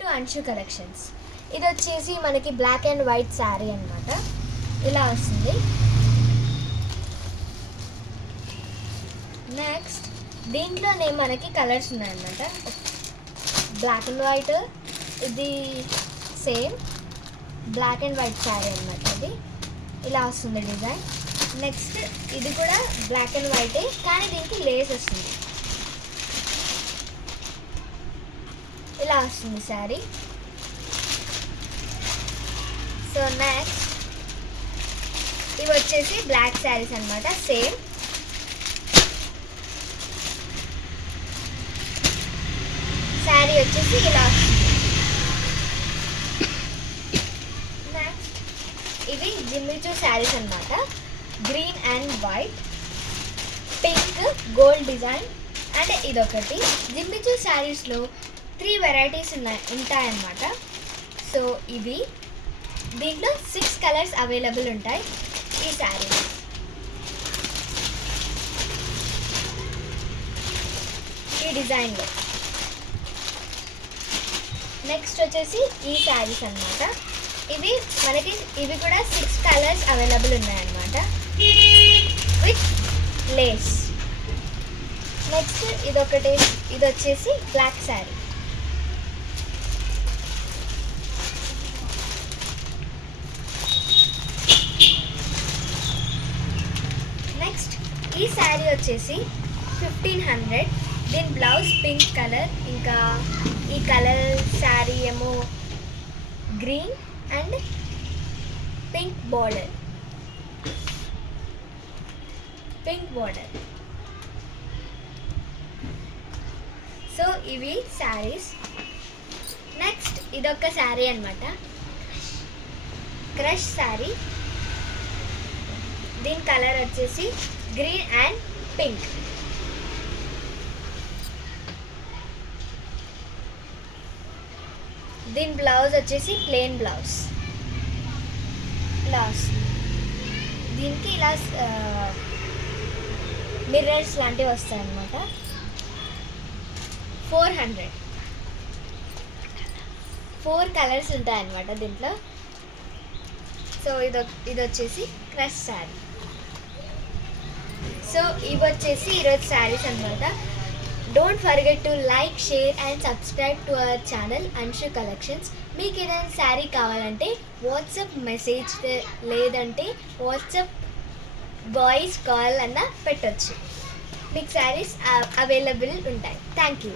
To Anshu collections. ఇది వచ్చేసి మనకి బ్లాక్ అండ్ వైట్ శారీ అనమాట. ఇలా వస్తుంది. నెక్స్ట్ దీంట్లోనే మనకి కలర్స్ ఉన్నాయన్నమాట. బ్లాక్ అండ్ వైట్, ఇది same black and white sari అనమాట. ఇది ఇలా వస్తుంది డిజైన్. నెక్స్ట్ ఇది కూడా బ్లాక్ అండ్ వైటే, కానీ దీనికి లేస్ వస్తుంది. ఇలా వస్తుంది శారీ. సో నెక్స్ట్ ఇవి వచ్చేసి బ్లాక్ శారీస్ అనమాట. సేమ్ శారీ వచ్చేసి ఇలా వస్తుంది. నెక్స్ట్ ఇవి జిమ్మిచూ శారీస్ అనమాట. Green and white, pink, gold design. And ఇదొకటి. జిమ్మిచూ శారీస్లో 3 వెరైటీస్ ఉంటాయన్నమాట. సో ఇవి దీంట్లో 6 కలర్స్ అవైలబుల్ ఉంటాయి ఈ శారీ. ఈ డిజైన్లో నెక్స్ట్ వచ్చేసి ఈ శారీస్ అనమాట. ఇవి కూడా 6 కలర్స్ అవైలబుల్ ఉన్నాయన్నమాట విత్ లేస్. నెక్స్ట్ ఇది వచ్చేసి బ్లాక్ శారీ. నెక్స్ట్ ఈ శారీ వచ్చేసి 1500. దీని బ్లౌజ్ పింక్ కలర్, ఇంకా ఈ కలర్ శారీ ఏమో green and pink border. So ఇవి శారీస్. నెక్స్ట్ ఇదొక శారీ అనమాట, క్రష్ శారీ. దీని కలర్ వచ్చేసి గ్రీన్ అండ్ పింక్. దీని బ్లౌజ్ వచ్చేసి ప్లెయిన్ బ్లౌజ్. ఇలా వస్తుంది. దీనికి ఇలా మిర్రర్స్ లాంటివి వస్తాయి అన్నమాట. 400. 4 కలర్స్ ఉంటాయి అన్నమాట దీంట్లో. సో ఇది వచ్చేసి క్రష్ శారీ. సో ఇవి వచ్చేసి ఈరోజు శారీస్ అనమాట. Don't forget to like, share and subscribe to our channel Anshu collections. మీకు ఏదైనా శారీ కావాలంటే వాట్సాప్ మెసేజ్, లేదంటే వాట్సాప్ వాయిస్ కాల్ అన్న పెట్టచ్చు. మీకు శారీస్ అవైలబుల్ ఉంటాయి. Thank you.